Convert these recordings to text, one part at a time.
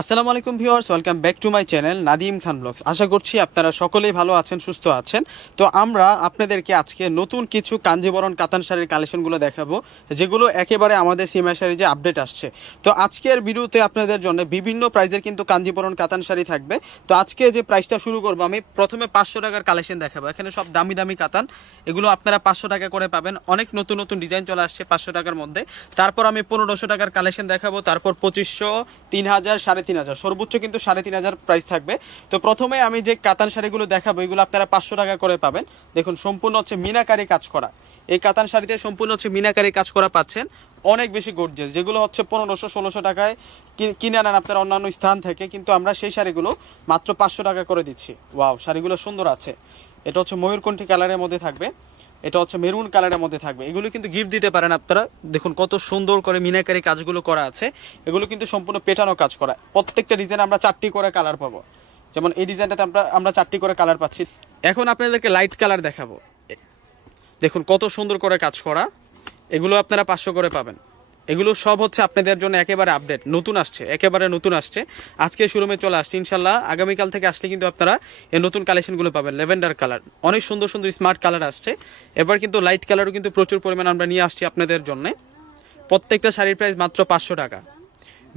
আসসালামু আলাইকুম viewers, welcome back to my channel Nadim Khan vlogs. আশা করছি আপনারা সকলেই ভালো আছেন, সুস্থ আছেন। তো আমরা আপনাদেরকে আজকে নতুন কিছু কাঞ্জিবরণ কাতান শাড়ির কালেকশনগুলো দেখাবো, যেগুলো একেবারে আমাদের সিমাই শাড়ি যে আপডেট আসছে। তো আজকের ভিডিওতে আপনাদের জন্য বিভিন্ন প্রাইজের কিন্তু কাঞ্জিবরণ কাতান শাড়ি থাকবে। তো আজকে যে প্রাইসটা শুরু করবো, আমি প্রথমে 500 টাকার কালেকশন দেখাবো। এখানে সব দামি দামি কাতান, এগুলো আপনারা 500 টাকা করে পাবেন। অনেক নতুন নতুন ডিজাইন চলে আসছে 500 টাকার মধ্যে। তারপর আমি 1500 টাকার কালেকশন দেখাবো, তারপর 2500, 3000, 3500, সর্বোচ্চ কিন্তু 3500 প্রাইস থাকবে। তো প্রথমে আমি যে কাতান শাড়িগুলো দেখাবো, এগুলো আপনারা 500 টাকা করে পাবেন। দেখুন, সম্পূর্ণ হচ্ছে মিনাকারি কাজ করা। এই কাতান শাড়িতে সম্পূর্ণ হচ্ছে মিনাকারি কাজ করা পাচ্ছেন, অনেক বেশি গর্জিয়াস। যেগুলো হচ্ছে 1500-1600 টাকায় কিনে আনেন আপনারা অন্যান্য স্থান থেকে, কিন্তু আমরা সেই শাড়িগুলো মাত্র 500 টাকা করে দিচ্ছি। ওয়াও, শাড়িগুলো সুন্দর আছে। এটা হচ্ছে ময়ূরকণ্ঠী কালারের মধ্যে থাকবে, এটা হচ্ছে মেরুন কালারের মধ্যে থাকবে। এগুলো কিন্তু গিফট দিতে পারেন আপনারা। দেখুন কত সুন্দর করে মিনাকারি কাজগুলো করা আছে। এগুলো কিন্তু সম্পূর্ণ পেটানো কাজ করা। প্রত্যেকটা ডিজাইন আমরা 4টি করে কালার পাবো। যেমন এই ডিজাইনটাতে আমরা 4টি করে কালার পাচ্ছি। এখন আপনাদেরকে লাইট কালার দেখাবো। দেখুন কত সুন্দর করে কাজ করা। এগুলো আপনারা 500 করে পাবেন। এগুলো সব হচ্ছে আপনাদের জন্য একেবারে আপডেট, নতুন আসছে, একেবারে নতুন আসছে। আজকে শোরুমে চলে আসছে, ইনশাল্লাহ আগামীকাল থেকে আসলে কিন্তু আপনারা এই নতুন কালেকশনগুলো পাবেন। ল্যাভেন্ডার কালার, অনেক সুন্দর সুন্দর স্মার্ট কালার আসছে। এবার কিন্তু লাইট কালারও কিন্তু প্রচুর পরিমাণ আমরা নিয়ে আসছি আপনাদের জন্য। প্রত্যেকটা শাড়ির প্রাইস মাত্র 500 টাকা,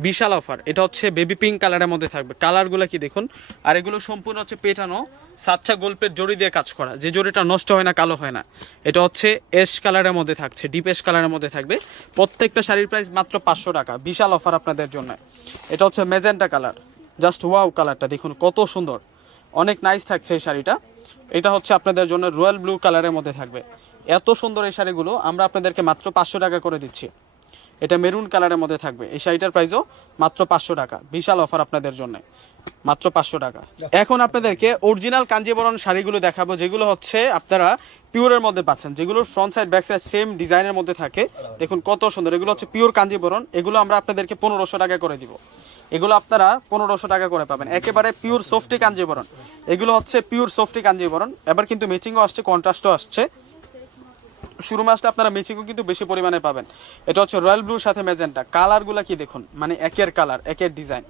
বিশাল অফার। এটা হচ্ছে বেবি পিঙ্ক কালারের মধ্যে থাকবে। কালারগুলো কি দেখুন। আর এগুলো সম্পূর্ণ হচ্ছে পেটানো সাচ্চা গল্পের জড়ি দিয়ে কাজ করা, যে জড়িটা নষ্ট হয় না, কালো হয় না। এটা হচ্ছে অ্যাশ কালারের মধ্যে থাকছে, ডিপ অ্যাশ কালারের মধ্যে থাকবে। প্রত্যেকটা শাড়ির প্রাইস মাত্র 500 টাকা, বিশাল অফার আপনাদের জন্য। এটা হচ্ছে ম্যাজেন্টা কালার, জাস্ট ওয়াও কালারটা দেখুন কত সুন্দর, অনেক নাইস থাকছে এই শাড়িটা। এটা হচ্ছে আপনাদের জন্য রয়্যাল ব্লু কালারের মধ্যে থাকবে। এত সুন্দর এই শাড়িগুলো আমরা আপনাদেরকে মাত্র 500 টাকা করে দিচ্ছি। এটা মেরুন কালারের মধ্যে থাকবে। এই শাড়িটার প্রাইসও মাত্র 500 টাকা, বিশাল অফার আপনাদের জন্য, মাত্র 500 টাকা। এখন আপনাদেরকে অরিজিনাল কাঞ্জিবরণ শাড়িগুলো দেখাবো, যেগুলো হচ্ছে আপনারা পিওরের মধ্যে পাচ্ছেন, যেগুলোর front side back side same ডিজাইনের মধ্যে থাকে। দেখুন কত সুন্দর, এগুলো হচ্ছে পিওর কাঞ্জিবরণ। এগুলো আমরা আপনাদেরকে 1500 টাকা করে দিব। এগুলো আপনারা 1500 টাকা করে পাবেন, একেবারে পিওর সফটি কাঞ্জিবরণ। এগুলো হচ্ছে পিওর সফটি কাঞ্জিবরণ। এবার কিন্তু ম্যাচিংও আসছে, কন্ট্রাস্টও আসছে। শুরু মাসটা আপনারা ম্যাচিংও কিন্তু বেশি পরিমাণে পাবেন। এটা হচ্ছে রয়্যাল ব্লুর সাথে ম্যাজেন্টা। কালারগুলো কি দেখুন, মানে একের কালার, একের ডিজাইন,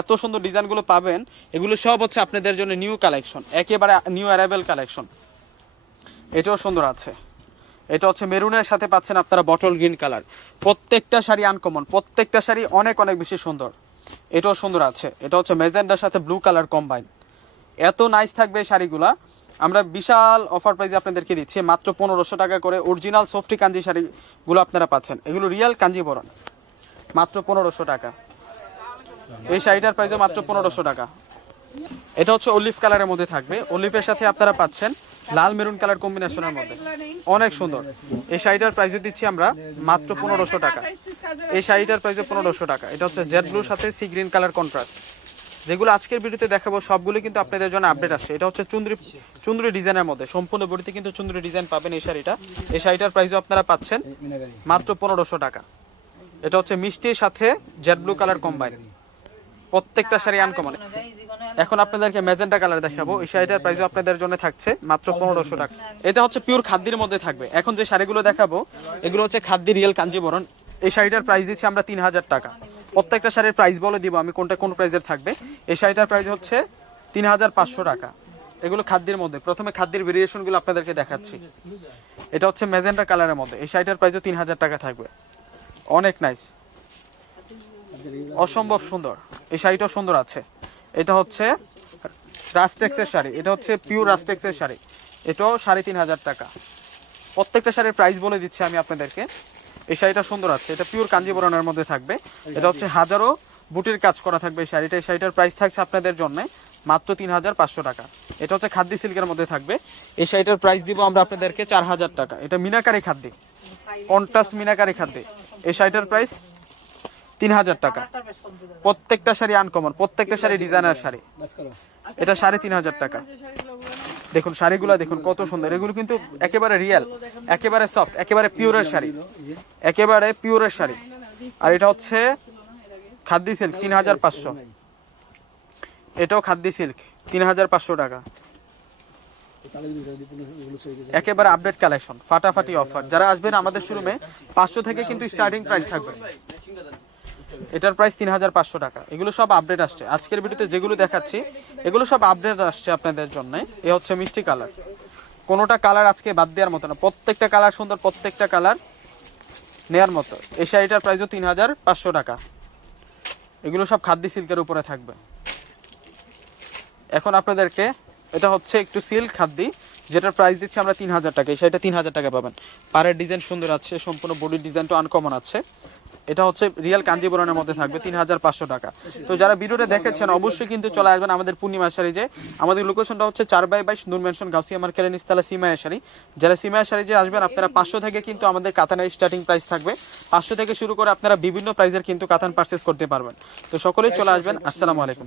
এত সুন্দর ডিজাইনগুলো পাবেন। এগুলো সব হচ্ছে আপনাদের জন্য নিউ কালেকশন, একেবারে নিউ অ্যারাইভেল কালেকশন। এটাও সুন্দর আছে। এটা হচ্ছে মেরুনের সাথে পাচ্ছেন আপনারা বটল গ্রিন কালার। প্রত্যেকটা শাড়ি আনকমন, প্রত্যেকটা শাড়ি অনেক অনেক বেশি সুন্দর। এটাও সুন্দর আছে। এটা হচ্ছে ম্যাজেন্টার সাথে ব্লু কালার কম্বাইন। এত নাইস থাকবে এই শাড়িগুলা। আমরা বিশাল অফার প্রাইসে আপনাদেরকে দিচ্ছি, মাত্র 1500 টাকা করে। অরিজিনাল সফটি কাঞ্জি শাড়িগুলো আপনারা পাচ্ছেন। এগুলো রিয়াল কাঞ্জিবরণ, মাত্র 1500 টাকা। এই শাড়িটার প্রাইসও মাত্র 1500 টাকা। এটা হচ্ছে অলিভ কালারের মধ্যে থাকবে। অলিভের সাথে আপনারা পাচ্ছেন লাল মেরুন কালার কম্বিনেশনের মধ্যে, অনেক সুন্দর। এই শাড়িটার প্রাইসও দিচ্ছি আমরা মাত্র 1500 টাকা। এই শাড়িটার প্রাইসও 1500 টাকা। এটা হচ্ছে জেড ব্লুর সাথে সি গ্রিন কালার কন্ট্রাস্ট। যেগুলো আজকের ভিডিওতে দেখাবো সবগুলো কিন্তু আপনাদের জন্য আপডেট আসছে। এটা হচ্ছে চুন্দ্রি ডিজাইনের মধ্যে, সম্পূর্ণ বডিতে কিন্তু চুন্দ্রি ডিজাইন পাবেন এই শাড়িটা। এই শাড়িটার প্রাইসও আপনারা পাচ্ছেন মাত্র 1500 টাকা। এটা হচ্ছে মিষ্টির সাথে জেড ব্লু কালার কম্বাইন। প্রত্যেকটা শাড়ি আনকমন। এখন আপনাদেরকে ম্যাজেন্টা কালার দেখাবো। এই শাড়িটার প্রাইসও আপনাদের জন্য থাকছে মাত্র 1500 টাকা। এটা হচ্ছে পিওর খাদ্যের মধ্যে থাকবে। এখন যে শাড়িগুলো দেখাবো এগুলো হচ্ছে খাদ্যি রিয়েল কাঞ্জিবরণ। এই শাড়িটার প্রাইস দিচ্ছি আমরা 3000 টাকা। প্রত্যেকটা শাড়ির প্রাইস বলে দিব আমি কোনটা কোন প্রাইসের থাকবে। এই শাড়িটার প্রাইস হচ্ছে 3500 টাকা। এগুলো খাদ্যের মধ্যে। প্রথমে খাদ্যের ভেরিয়েশনগুলো আপনাদেরকে দেখাচ্ছি। এটা হচ্ছে ম্যাজেন্টা কালারের মধ্যে। এই শাড়িটার প্রাইসও 3000 টাকা থাকবে, অনেক নাইস, অসম্ভব সুন্দর। এই শাড়িটাও সুন্দর আছে। এটা হচ্ছে রাস্টেক্সের শাড়ি। এটা হচ্ছে পিওর রাস্টেক্সের শাড়ি। এটাও 3500 টাকা। প্রত্যেকটা শাড়ির প্রাইস বলে দিচ্ছি আমি আপনাদেরকে। এই শাড়িটা সুন্দর আছে। এটা পিওর কাঞ্জিবরণের মধ্যে থাকবে। এটা হচ্ছে হাজারো বুটির কাজ করা থাকবে এই শাড়িটা। এই শাড়িটার প্রাইস থাকছে আপনাদের জন্য মাত্র 3500 টাকা। এটা হচ্ছে খাদ্যি সিল্কের মধ্যে থাকবে। এই শাড়িটার প্রাইস দিব আমরা আপনাদেরকে 4000 টাকা। এটা মিনাকারি খাদ্যি, কন্ট্রাস্ট মিনাকারি খাদ্যি। এই শাড়িটার প্রাইস 3000 টাকা। প্রত্যেকটা শাড়ি আনকমন, প্রত্যেকটা শাড়ি ডিজাইনার শাড়ি। এটা 3500 টাকা। দেখুন শাড়িগুলো দেখুন কত সুন্দর। এগুলো কিন্তু একেবারে রিয়েল, একেবারে সফট, একেবারে পিওরের শাড়ি, একেবারে পিওরের শাড়ি। আর এটা হচ্ছে খাদ্যি সিল্ক 3500। এটাও খাদ্যি সিল্ক 3500 টাকা। একেবারে আপডেট কালেকশন, ফাটাফাটি অফার। যারা আসবেন আমাদের শোরুমে 500 থেকে কিন্তু স্টার্টিং প্রাইস থাকবে। এটার প্রাইস 3500 টাকা। এগুলো সব আপডেট আসছে আজকের ভিডিওতে যেগুলো দেখাচ্ছি, এগুলো সব আপডেট আসছে আপনাদের জন্য। এ হচ্ছে মিষ্টি কালার, কোনোটা কালার আজকে বাদ দেওয়ার মতো না, প্রত্যেকটা কালার সুন্দর, প্রত্যেকটা কালার নেয়ার মতো। এই শাড়িটার প্রাইসও 3500 টাকা। এগুলো সব খাদ্যি সিল্কের উপরে থাকবে। এখন আপনাদেরকে এটা হচ্ছে একটু সিল্ক খাদ্যি, যেটার প্রাইস দিচ্ছি আমরা 3000 টাকা। এই শাড়িটা 3000 টাকা পাবেন। পাড়ের ডিজাইন সুন্দর আছে, সম্পূর্ণ বডির ডিজাইনটা আনকমন আছে। এটা হচ্ছে রিয়েল কাঞ্জিবরণের মধ্যে থাকবে, 3500 টাকা। তো যারা ভিডিওটা দেখেছেন অবশ্যই কিন্তু চলে আসবেন আমাদের পূর্ণিমা শাড়ি। যে আমাদের লোকেশনটা হচ্ছে 4/22 নূর মেনশন গাউসিয়া মার্কেটের নিচতলা সিমায়া শাড়ি। যারা সিমায়া শাড়ি যে আসবেন আপনারা 500 থেকে কিন্তু আমাদের কাতানের স্টার্টিং প্রাইস থাকবে। 500 থেকে শুরু করে আপনারা বিভিন্ন প্রাইসের কিন্তু কাতান পারচেস করতে পারবেন। তো সকলেই চলে আসবেন। আসসালামু আলাইকুম।